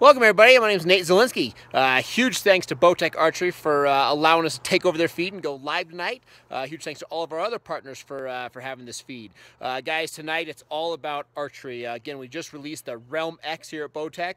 Welcome everybody, my name is Nate Zielinski. Huge thanks to Bowtech Archery for allowing us to take over their feed and go live tonight. Huge thanks to all of our other partners for having this feed. Guys, tonight it's all about archery. Again, we just released the Realm X here at Bowtech.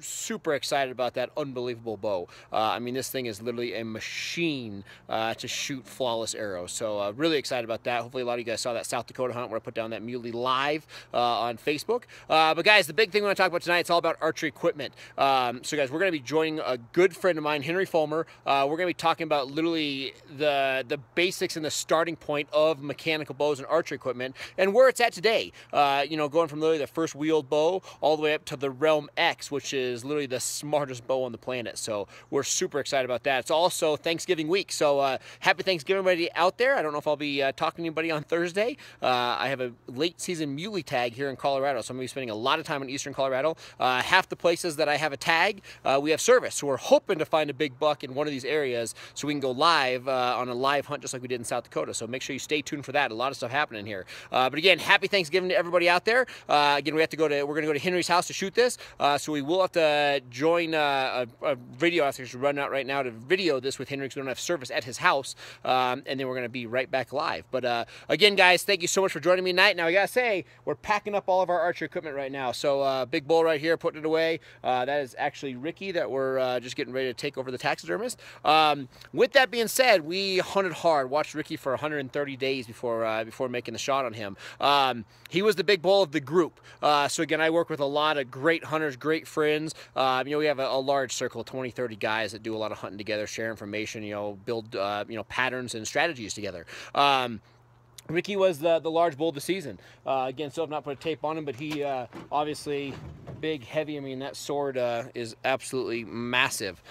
Super excited about that unbelievable bow. I mean, this thing is literally a machine to shoot flawless arrows. So really excited about that. Hopefully a lot of you guys saw that South Dakota hunt where I put down that muley live on Facebook. But guys, the big thing we want to talk about tonight, it's all about archery equipment. So guys, we're going to be joining a good friend of mine, Henry Fullmer. We're going to be talking about literally the basics and the starting point of mechanical bows and archery equipment and where it's at today. You know, going from literally the first wheeled bow all the way up to the Realm X, which is literally the smartest bow on the planet. So we're super excited about that. It's also Thanksgiving week, so happy Thanksgiving everybody out there. I don't know if I'll be talking to anybody on Thursday. I have a late season muley tag here in Colorado, so I'm going to be spending a lot of time in eastern Colorado. Half the places that I have a tag, we have service. So we're hoping to find a big buck in one of these areas so we can go live on a live hunt just like we did in South Dakota. So make sure you stay tuned for that. A lot of stuff happening here. But again, happy Thanksgiving to everybody out there. Again, we're going to go to Henry's house to shoot this. So we will have to join a video. I think run out right now to video this with Henry because we don't have service at his house. And then we're going to be right back live. But again, guys, thank you so much for joining me tonight. Now, I got to say, we're packing up all of our archery equipment right now. So big bull right here, putting it away. That is actually Ricky that we're just getting ready to take over the taxidermist. With that being said, we hunted hard, watched Ricky for 130 days before making the shot on him. He was the big bull of the group. So again, I work with a lot of great hunters, great friends. You know, we have a large circle, 20, 30 guys that do a lot of hunting together, share information, you know, build patterns and strategies together. Ricky was the large bull of the season. Again, still have not put a tape on him, but he obviously big, heavy. I mean, that sword is absolutely massive.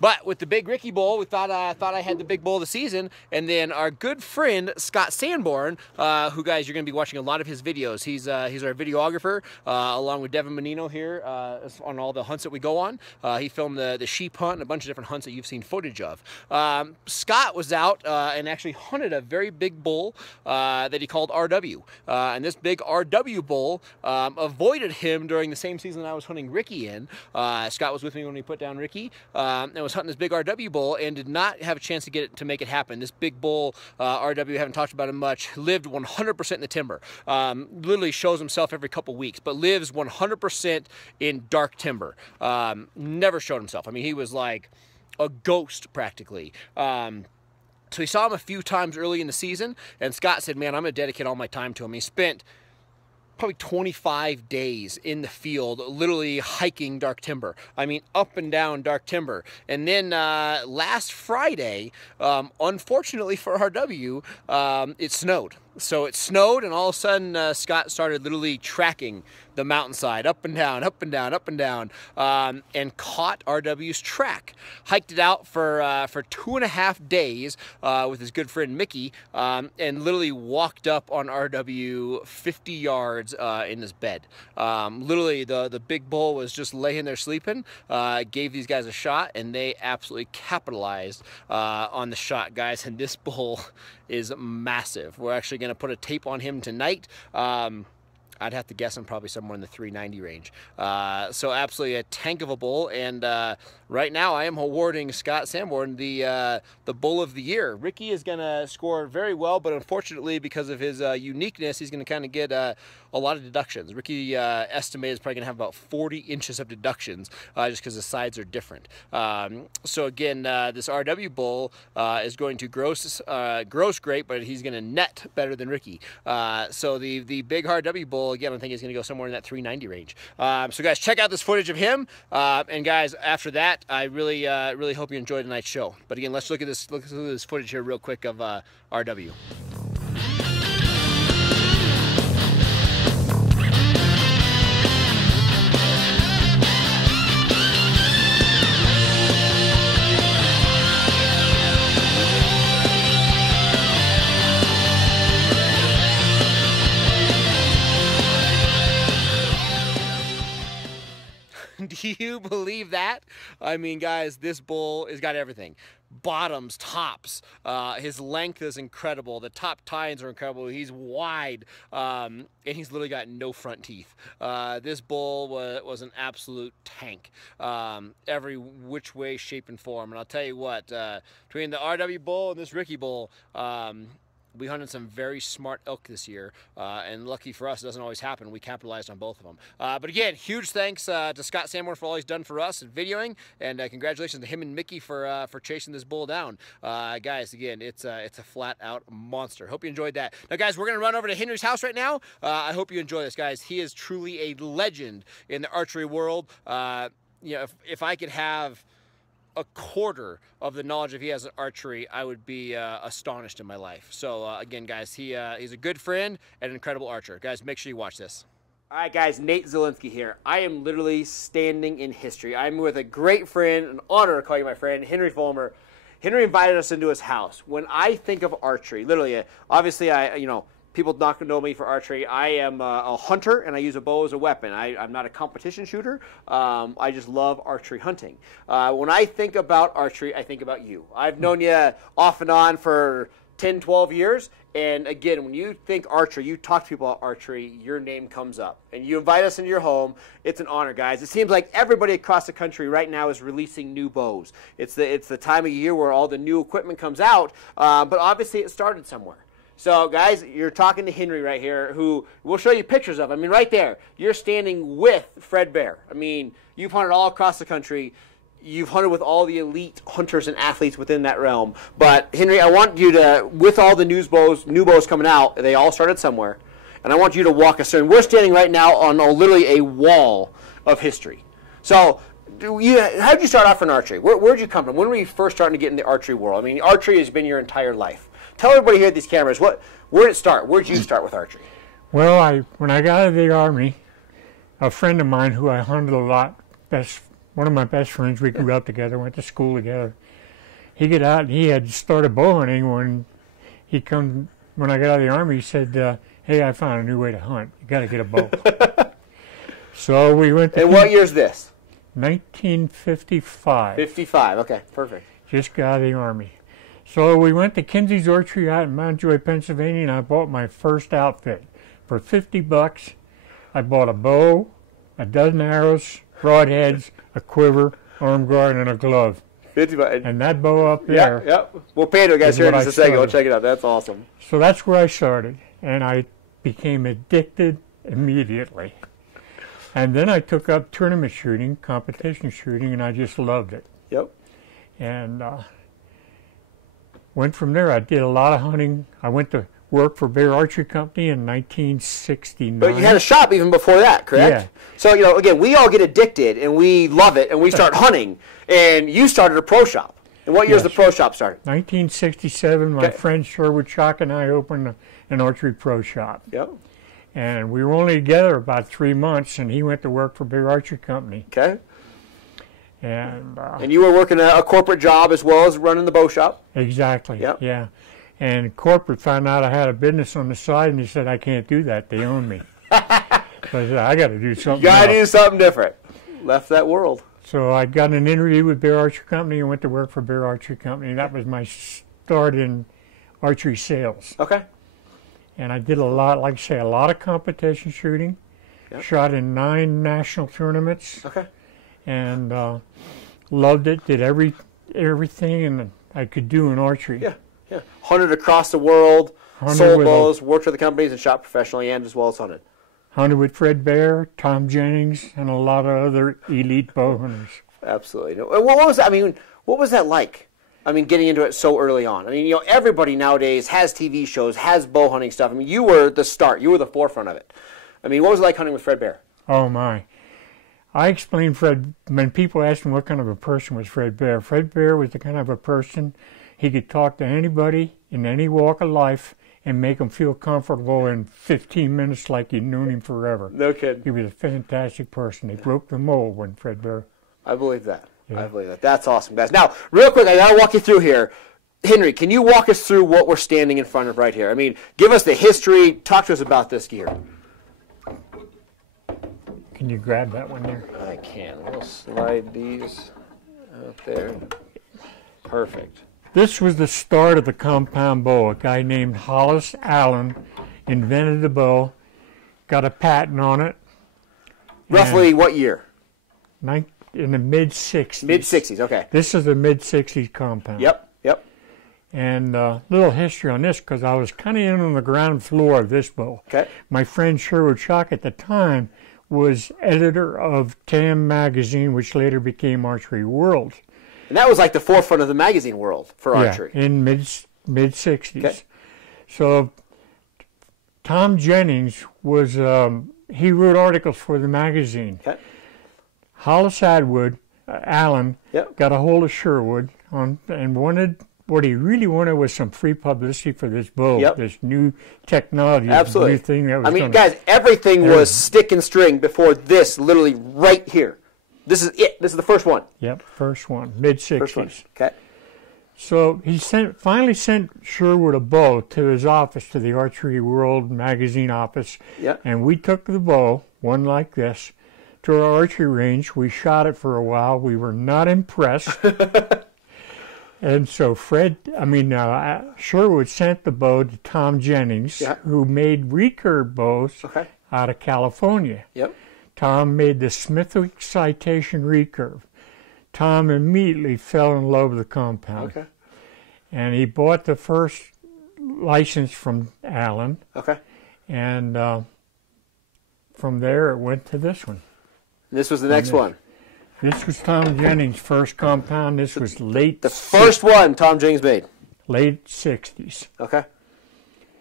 But with the big Ricky bull, we thought I had the big bull of the season. And then our good friend, Scott Sanborn, who, guys, you're going to be watching a lot of his videos. He's our videographer, along with Devin Menino here on all the hunts that we go on. He filmed the sheep hunt and a bunch of different hunts that you've seen footage of. Scott was out and actually hunted a very big bull that he called RW. And this big RW bull avoided him during the same season I was hunting Ricky in. Scott was with me when we put down Ricky. And was hunting this big RW bull and did not have a chance to get it to make it happen. This big bull, RW, haven't talked about him much, lived 100% in the timber. Literally shows himself every couple weeks, but lives 100% in dark timber. Never showed himself. I mean, he was like a ghost practically. So we saw him a few times early in the season, and Scott said, man, I'm going to dedicate all my time to him. He spent probably 25 days in the field, literally hiking dark timber. I mean, up and down dark timber. And then last Friday, unfortunately for RW, it snowed. So it snowed, and all of a sudden, Scott started literally tracking the mountainside, up and down, up and down, up and down, and caught RW's track. Hiked it out for 2.5 days with his good friend Mickey, and literally walked up on RW 50 yards in his bed. Literally, the big bull was just laying there sleeping, gave these guys a shot, and they absolutely capitalized on the shot, guys, and this bull is massive. We're actually going to put a tape on him tonight. I'd have to guess I'm probably somewhere in the 390 range. So absolutely a tank of a bull, and right now I am awarding Scott Sanborn the bull of the year. Ricky is going to score very well, but unfortunately because of his uniqueness, he's going to kind of get a lot of deductions. Ricky estimated is probably going to have about 40 inches of deductions just because the sides are different. So again, this RW bull is going to gross great, but he's going to net better than Ricky. So the big RW bull, again, I think he's going to go somewhere in that 390 range. So guys, check out this footage of him. And guys, after that, I really hope you enjoyed tonight's show. But again, let's look at this footage here real quick of RW. do you believe that? I mean, guys, this bull has got everything. Bottoms, tops, his length is incredible. The top tines are incredible. He's wide, and he's literally got no front teeth. This bull was an absolute tank, every which way, shape, and form. And I'll tell you what, between the RW bull and this Ricky bull, we hunted some very smart elk this year, and lucky for us, it doesn't always happen. We capitalized on both of them. But again, huge thanks to Scott Sanborn for all he's done for us and videoing, and congratulations to him and Mickey for chasing this bull down. Guys, again, it's a flat-out monster. Hope you enjoyed that. Now, guys, we're going to run over to Henry's house right now. I hope you enjoy this, guys. He is truly a legend in the archery world. You know, if I could have a quarter of the knowledge that he has in archery, I would be astonished in my life. So again, guys, he's a good friend and an incredible archer. Guys, make sure you watch this. All right, guys, Nate Zielinski here. I am literally standing in history. I'm with a great friend, an honor to call you my friend, Henry Fullmer. Henry invited us into his house. When I think of archery, literally, obviously, people not gonna know me for archery. I am a hunter, and I use a bow as a weapon. I'm not a competition shooter. I just love archery hunting. When I think about archery, I think about you. I've known you off and on for 10, 12 years. And again, when you think archery, you talk to people about archery, your name comes up. And you invite us into your home. It's an honor, guys. It seems like everybody across the country right now is releasing new bows. It's the time of year where all the new equipment comes out. But obviously, it started somewhere. So, guys, you're talking to Henry right here, who we'll show you pictures of. I mean, right there, you're standing with Fred Bear. I mean, you've hunted all across the country. You've hunted with all the elite hunters and athletes within that realm. But, Henry, I want you to, with all the new bows coming out, they all started somewhere, and I want you to walk us through. And we're standing right now on literally a wall of history. So, how did you start off in archery? Where did you come from? When were you first starting to get in the archery world? I mean, archery has been your entire life. Tell everybody here at these cameras, where did it start? Where did you start with archery? Well, when I got out of the Army, a friend of mine who I hunted a lot, one of my best friends, we grew up together, went to school together. He got out and he had started bow hunting when I got out of the Army. He said, hey, I found a new way to hunt. You got to get a bow. So we went to... And what year is this? 1955. 55, okay, perfect. Just got out of the Army. So we went to Kinsey's Archery out in Mountjoy, Pennsylvania, and I bought my first outfit. For $50, I bought a bow, a dozen arrows, broadheads, a quiver, arm guard, and a glove. 50 bucks. And that bow up there. Yep. We'll pay to guys here in just a second. We'll check it out. That's awesome. So that's where I started, and I became addicted immediately. And then I took up tournament shooting, competition shooting, and I just loved it. Yep. And went from there. I did a lot of hunting. I went to work for Bear Archery Company in 1969. But you had a shop even before that, correct? Yeah. So, again, we all get addicted, and we love it, and we start hunting. And you started a pro shop. And what year is the pro shop started? 1967. My friend Sherwood Chalk and I opened an archery pro shop. Yep. And we were only together about 3 months, and he went to work for Bear Archery Company. Okay. And you were working a corporate job as well as running the bow shop? Exactly. Yep. Yeah. And corporate found out I had a business on the side, and he said, I can't do that. They own me. So I said, I got to do something You got to else. do something different. Left that world. So I got an interview with Bear Archery Company and went to work for Bear Archery Company. That was my start in archery sales. Okay. And I did a lot, like I say, a lot of competition shooting. Yep. Shot in 9 national tournaments. Okay. And loved it. Did everything and I could do in archery. Yeah. Yeah. Hunted across the world. Sold bows. Worked for the companies and shot professionally and as well as hunted. Hunted with Fred Bear, Tom Jennings, and a lot of other elite bow hunters. Absolutely. What was that? I mean, what was that like? I mean, getting into it so early on. I mean, everybody nowadays has TV shows, has bow hunting stuff. I mean, you were the start. You were the forefront of it. I mean, what was it like hunting with Fred Bear? Oh, my. I explained Fred, when people asked him what kind of a person was Fred Bear was the kind of a person, he could talk to anybody in any walk of life and make them feel comfortable in 15 minutes like you'd known him forever. No kidding. He was a fantastic person. He broke the mold when Fred Bear. I believe that. Yeah. I believe that. That's awesome, guys. Now, real quick, I got to walk you through here. Henry, can you walk us through what we're standing in front of right here? I mean, give us the history. Talk to us about this gear. Can you grab that one there? I can. We'll slide these out there. Perfect. This was the start of the compound bow. A guy named Hollis Allen invented the bow, got a patent on it. Roughly what year? In the mid-'60s. Mid-'60s, okay. This is the mid-'60s compound. Yep, yep. And a little history on this, because I was kind of in on the ground floor of this bow. Okay. My friend Sherwood Schock at the time was editor of TAM magazine, which later became Archery World. And that was like the forefront of the magazine world for archery. In mid-'60s. Okay. So Tom Jennings was, he wrote articles for the magazine. Okay. Hollis Allen got a hold of Sherwood and what he really wanted was some free publicity for this bow, this new technology, absolutely. New thing that was guys, everything was stick and string before this, literally right here. This is it. This is the first one. Yep, first one, mid-'60s. First one. Okay. So he finally sent Sherwood a bow to his office, to the Archery World magazine office, and we took the bow, one like this, to our archery range. We shot it for a while. We were not impressed. And so Sherwood sent the bow to Tom Jennings, who made recurve bows out of California. Yep. Tom made the Smithwick Citation recurve. Tom immediately fell in love with the compound. Okay. And he bought the first license from Allen. Okay. And from there it went to this one. This was the next one. This was Tom Jennings' first compound. This was the first one Tom Jennings made. Late 60s. Okay.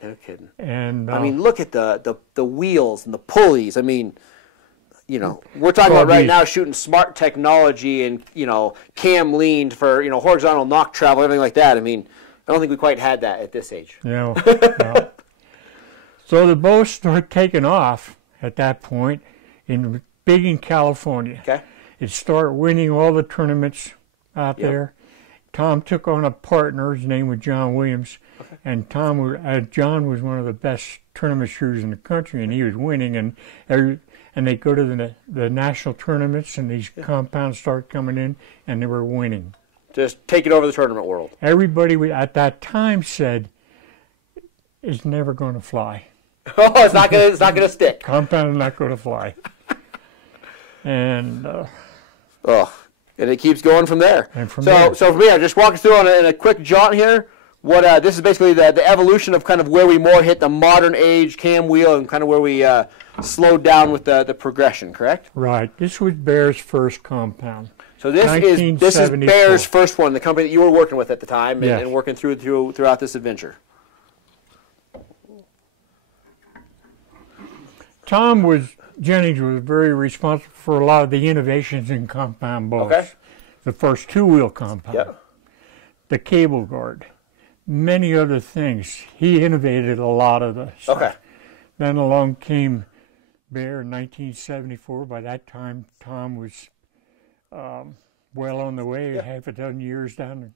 No kidding. And I mean, look at the wheels and the pulleys. I mean, you know, we're talking about right now shooting smart technology and, you know, cam leaned for, you know, horizontal knock travel, everything like that. I mean, I don't think we quite had that at this age. No. No. So the bow started taking off at that point big in California. Okay. It started winning all the tournaments out there. Tom took on a partner. His name was John Williams. Okay. And John was one of the best tournament shooters in the country, and he was winning. And they go to the national tournaments, and these compounds start coming in, and they were winning. Just taking over the tournament world. Everybody at that time said, "It's never going to fly." Oh, it's not gonna stick. Compound is not going to fly. And and it keeps going from there. And from there. So for me, I'll just walk us through on in a quick jaunt here. What this is basically the evolution of kind of where we more hit the modern age cam wheel and kind of where we slowed down with the progression. Correct? Right. This was Bear's first compound. So this is Bear's first one, the company that you were working with at the time and working throughout this adventure. Jennings was very responsible for a lot of the innovations in compound bows. Okay. The first two-wheel compound. Yep. The cable guard. Many other things. He innovated a lot of the stuff. Okay. Then along came Bear in 1974. By that time, Tom was well on the way, half a dozen years down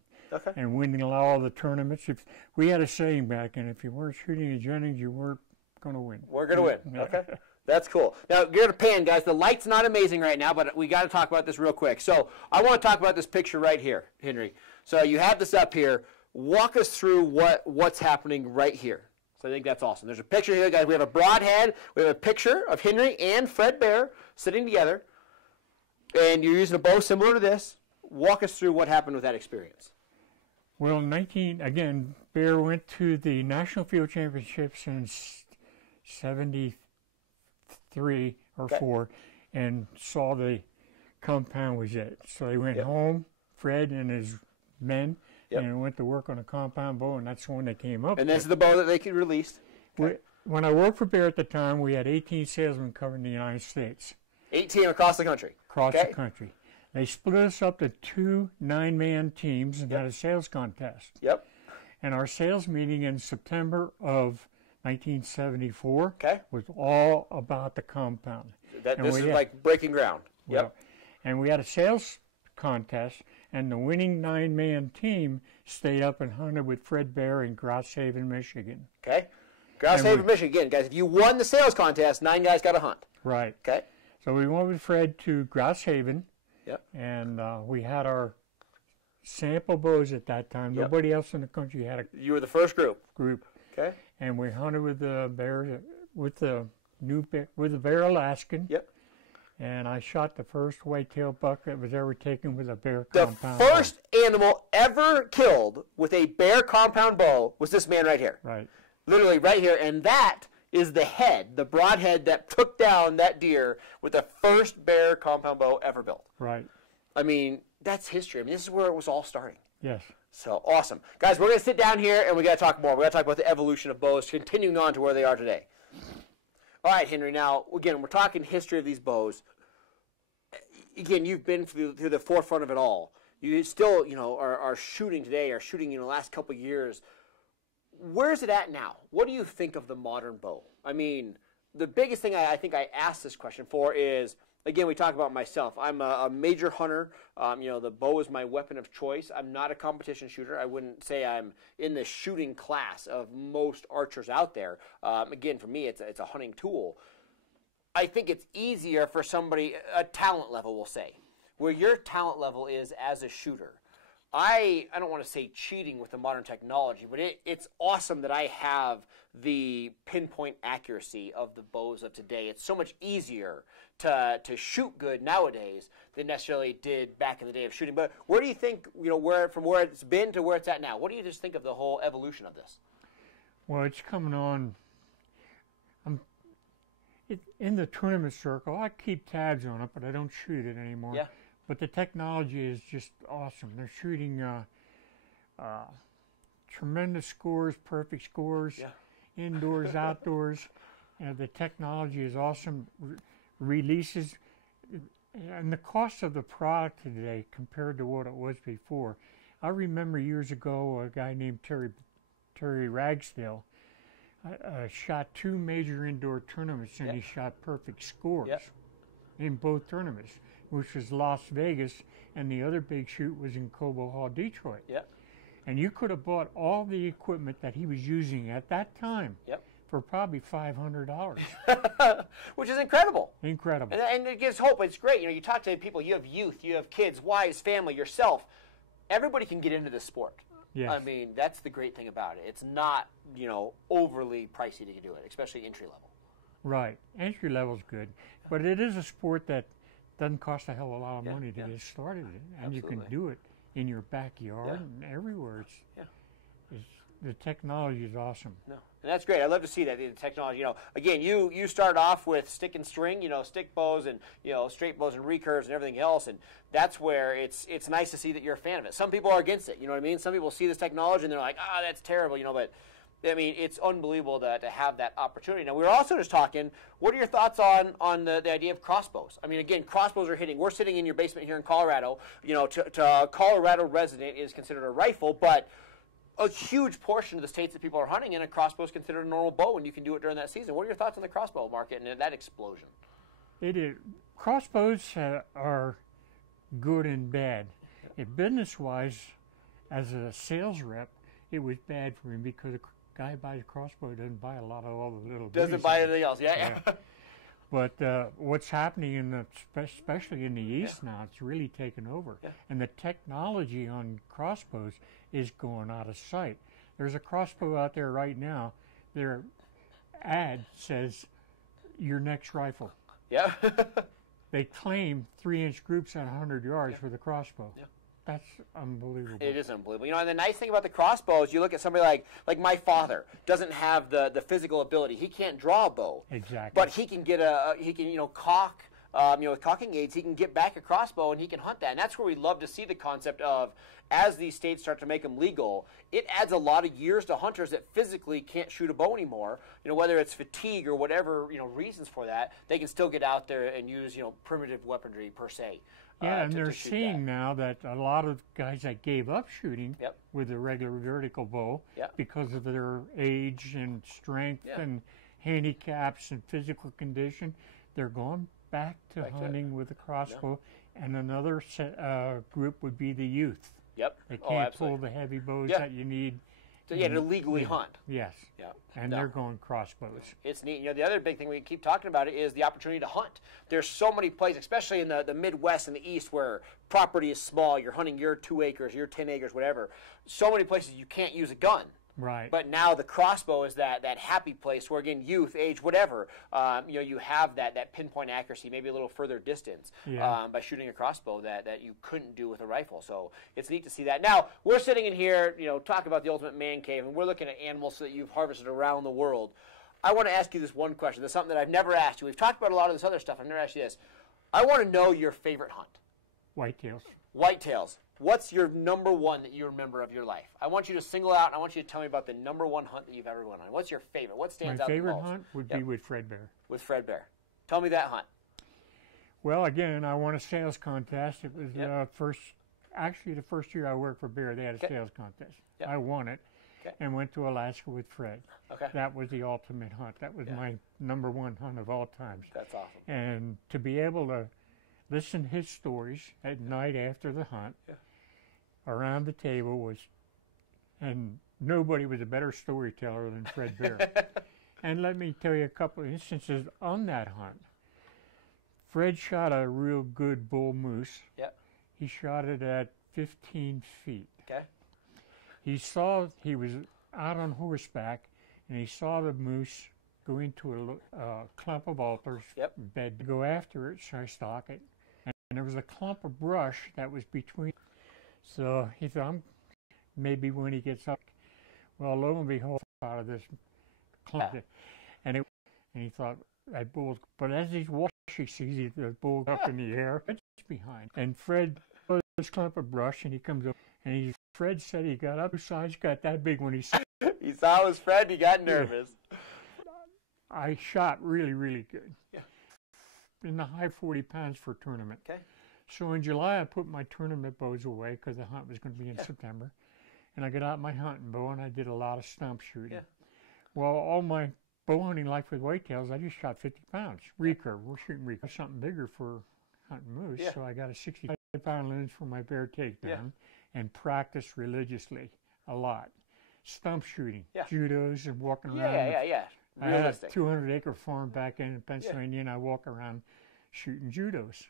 and winning all the tournaments. We had a saying back then, if you weren't shooting at Jennings, you weren't going to win. We're going to win. Okay. That's cool. Now, you're to pan, guys. The light's not amazing right now, but we got to talk about this real quick. So I want to talk about this picture right here, Henry. So you have this up here. Walk us through what's happening right here. So I think that's awesome. There's a picture here, guys. We have a broadhead. We have a picture of Henry and Fred Bear sitting together. And you're using a bow similar to this. Walk us through what happened with that experience. Well, Bear went to the National Field Championships in 73 or 4 and saw the compound was it. So they went home, Fred and his men, and went to work on a compound bow, and that's when they came up. And this is the bow that they could release. Okay. When I worked for Bear at the time, we had 18 salesmen covering the United States. 18 across the country. Across the country. They split us up to 2 9-man teams and had a sales contest. Yep. And our sales meeting in September of 1974 was all about the compound. This is like breaking ground. Yep. And we had a sales contest, and the winning 9-man team stayed up and hunted with Fred Bear in Grouse Haven, Michigan. Okay. Grouse Haven, Michigan. Again, guys, if you won the sales contest, 9 guys got a hunt. Right. Okay. So we went with Fred to Grouse Haven. Yep. And we had our sample bows at that time. Yep. Nobody else in the country had a You were the first group. Okay. And we hunted with the bear, with the bear Alaskan. Yep. And I shot the first whitetail buck that was ever taken with a bear The compound first animal ever killed with a bear compound bow was this man right here. Right. Literally right here. And that is the head, the broadhead that took down that deer with the first bear compound bow ever built. Right. I mean, that's history. I mean, this is where it was all starting. Yes. So, awesome. Guys, we're going to sit down here and we got to talk more. We got to talk about the evolution of bows, continuing on to where they are today. All right, Henry, now, again, we're talking history of these bows. Again, you've been through the forefront of it all. You still, are shooting today, are shooting in the last couple of years. Where's it at now? What do you think of the modern bow? I mean, the biggest thing I think I asked this question for is, again, we talk about myself. I'm a major hunter. The bow is my weapon of choice. I'm not a competition shooter. I wouldn't say I'm in the shooting class of most archers out there. Again, for me, it's a hunting tool. I think it's easier for somebody, a talent level, we'll say, where your talent level is as a shooter. I don't want to say cheating with the modern technology, but it's awesome that I have the pinpoint accuracy of the bows of today. It's so much easier to shoot good nowadays than necessarily did back in the day of shooting. But where do you think, from where it's been to where it's at now, what do you just think of the whole evolution of this? Well, it's coming on. In the tournament circle, I keep tabs on it, but I don't shoot it anymore. Yeah. But the technology is just awesome. They're shooting tremendous scores, perfect scores, Yeah. indoors, outdoors. The technology is awesome. Releases, and the cost of the product today compared to what it was before. I remember years ago a guy named Terry Ragsdale shot 2 major indoor tournaments, and he shot perfect scores in both tournaments, which was Las Vegas, and the other big shoot was in Cobo Hall, Detroit. And you could have bought all the equipment that he was using at that time for probably $500. Which is incredible. Incredible. And it gives hope. It's great. You talk to people, you have youth, you have kids, wives, family, yourself. Everybody can get into this sport. Yes. I mean, that's the great thing about it. It's not, overly pricey to do it, especially entry level. Right. Entry level's good. But it is a sport that doesn't cost a hell of a lot of money to get started in. And you can do it in your backyard and everywhere. The technology is awesome. No, and that's great. I love to see that, the technology. Again, you start off with stick and string, stick bows and straight bows and recurves and everything else, and that's where it's nice to see that you're a fan of it. Some people are against it. You know what I mean? Some people see this technology and they're like, that's terrible. But I mean, it's unbelievable to have that opportunity. Now, we were also just talking, what are your thoughts on the idea of crossbows? I mean, again, crossbows are hitting. We're sitting in your basement here in Colorado. To a Colorado resident is considered a rifle, but a huge portion of the states that people are hunting in, a crossbow is considered a normal bow, and you can do it during that season. What are your thoughts on the crossbow market and that explosion? It is. Crossbows are good and bad. Business-wise, as a sales rep, it was bad for him because a guy buys a crossbow doesn't buy a lot of all the little. Doesn't buy anything else. Yeah. But what's happening especially in the East now, it's really taken over. And the technology on crossbows is going out of sight. There's a crossbow out there right now. Their ad says, your next rifle. Yeah. They claim 3-inch groups at 100 yards for the crossbow. That's unbelievable. It is unbelievable. And the nice thing about the crossbow is you look at somebody like my father doesn't have the physical ability. He can't draw a bow. Exactly. But he can get cock. With cocking aids, he can get back a crossbow and he can hunt that. And that's where we love to see the concept of, as these states start to make them legal, it adds a lot of years to hunters that physically can't shoot a bow anymore. Whether it's fatigue or whatever reasons for that, they can still get out there and use primitive weaponry per se. Yeah, and they're seeing now that a lot of guys that gave up shooting with the regular vertical bow because of their age and strength and handicaps and physical condition, they're going back to hunting with a crossbow. And another group would be the youth. They can't pull the heavy bows that you need to legally hunt. Yes. Yeah. And they're going crossbows. It's neat. The other big thing we keep talking about is the opportunity to hunt. There's so many places, especially in the Midwest and the East, where property is small. You're hunting your 2 acres, your 10 acres, whatever. So many places you can't use a gun. Right. But now the crossbow is that happy place where, again, youth, age, whatever, you have that pinpoint accuracy, maybe a little further distance by shooting a crossbow that you couldn't do with a rifle. So it's neat to see that. Now, we're sitting in here, talking about the ultimate man cave, and we're looking at animals that you've harvested around the world. I want to ask you this one question. That's something that I've never asked you. We've talked about a lot of this other stuff. I've never asked you this. I want to know your favorite hunt. Whitetails. Whitetails. What's your number one that you remember of your life? I want you to single out, and I want you to tell me about the number one hunt that you've ever went on. What's your favorite? What stands out the most? My favorite hunt would be with Fred Bear. With Fred Bear. Tell me that hunt. Well, again, I won a sales contest. It was the first year I worked for Bear, they had a sales contest. I won it and went to Alaska with Fred. That was the ultimate hunt. That was my number one hunt of all times. That's awesome. And to be able to listen to his stories at night after the hunt, around the table and nobody was a better storyteller than Fred Bear. And let me tell you a couple of instances on that hunt. Fred shot a real good bull moose. He shot it at 15 feet. He was out on horseback, and he saw the moose go into a clump of alders bed to go after it, so I stalk it. And there was a clump of brush that was between. So he thought, maybe when he gets up, well, lo and behold, out of this clump, and he thought, that bull. But as he's watching, he sees the bull up in the air, it's behind. And Fred saw this clump of brush, and he comes up, and Fred said he got up, his size got that big when he saw. He saw it was Fred, he got nervous. I shot really, really good. In the high 40 pounds for a tournament. So in July, I put my tournament bows away because the hunt was going to be in September. And I got out my hunting bow, and I did a lot of stump shooting. Well, all my bow hunting life with whitetails, I just shot 50 pounds. Recurve, we're shooting recurve. Something bigger for hunting moose. So I got a 65-pound lens for my bear takedown and practiced religiously a lot. Stump shooting, judos, and walking around. I had a 200-acre farm back in Pennsylvania, and I walk around shooting judos.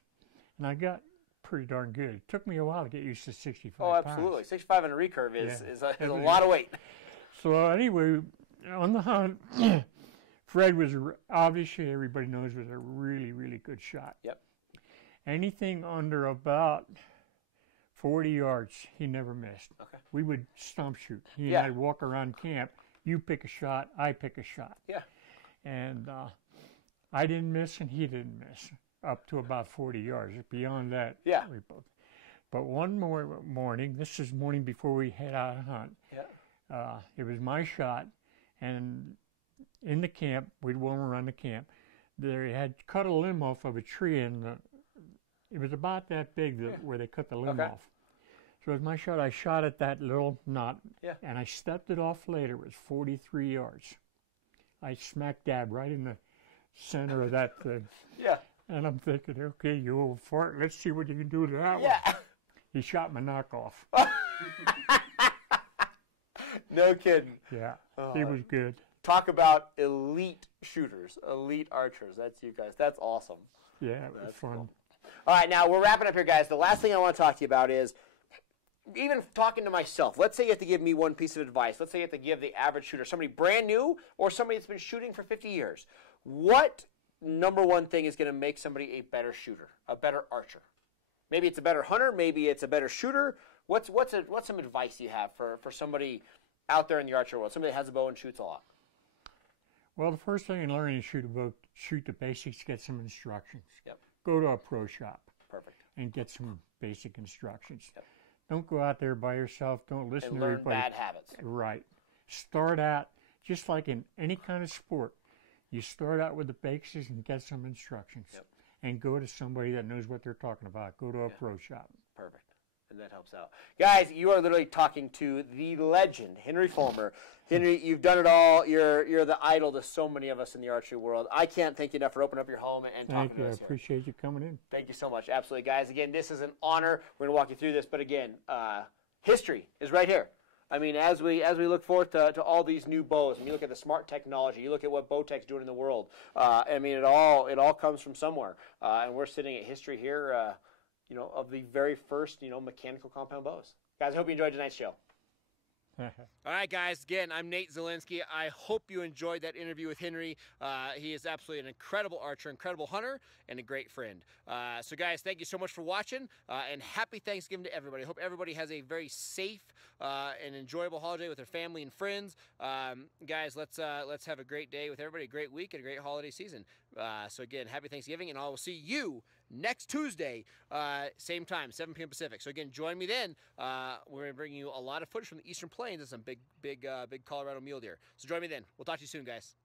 And I got pretty darn good. It took me a while to get used to 65 pounds. Oh, absolutely. 65 in a recurve is a lot of weight. So anyway, on the hunt, Fred was, obviously everybody knows, was a really, really good shot. Anything under about 40 yards, he never missed. We would stump shoot. He and I'd walk around camp. You pick a shot, I pick a shot. And I didn't miss and he didn't miss. Up to about 40 yards. Beyond that, we both. But one more morning, this is morning before we head out to hunt, it was my shot, and in the camp, we'd roam around the camp, they had cut a limb off of a tree, and it was about that big where they cut the limb off. So it was my shot. I shot at that little knot, and I stepped it off later. It was 43 yards. I smack dab right in the center of that thing. And I'm thinking, okay, you old fart, let's see what you can do to that one. He shot my knockoff. No kidding. He was good. Talk about elite shooters, elite archers. That's you guys. That's awesome. It was fun. Cool. All right, now we're wrapping up here, guys. The last thing I want to talk to you about is, even talking to myself, let's say you have to give me one piece of advice. Let's say you have to give the average shooter, somebody brand new or somebody that's been shooting for 50 years. What number one thing is going to make somebody a better shooter, a better archer? Maybe it's a better hunter, maybe it's a better shooter. What's some advice you have for somebody out there in the archer world, somebody that has a bow and shoots a lot? Well, the first thing in learning to shoot a bow, shoot the basics, get some instructions. Go to a pro shop. And get some basic instructions. Don't go out there by yourself. Don't listen to everybody. Learn bad habits. Right. Start out, just like in any kind of sport, you start out with the basics and get some instructions. And go to somebody that knows what they're talking about. Go to a pro shop. Perfect. And that helps out. Guys, you are literally talking to the legend, Henry Fullmer. Henry, you've done it all. You're the idol to so many of us in the archery world. I can't thank you enough for opening up your home and talking to us here. I appreciate you coming in. Thank you so much. Absolutely. Guys, again, this is an honor. We're going to walk you through this. But again, history is right here. I mean, as we look forward to all these new bows, and you look at the smart technology, you look at what Bowtech's doing in the world. I mean, it all comes from somewhere, and we're sitting at history here, you know, of the very first, you know, mechanical compound bows. Guys, I hope you enjoyed tonight's show. All right, guys. Again, I'm Nate Zielinski. I hope you enjoyed that interview with Henry. He is absolutely an incredible archer, incredible hunter, and a great friend. So, guys, thank you so much for watching, and happy Thanksgiving to everybody. I hope everybody has a very safe and enjoyable holiday with their family and friends. Guys, let's have a great day with everybody, a great week, and a great holiday season. So, again, happy Thanksgiving, and I will see you next Tuesday, same time, 7 p.m. Pacific. So, again, join me then. We're going to bring you a lot of footage from the Eastern Plains and some big Colorado mule deer. So join me then. We'll talk to you soon, guys.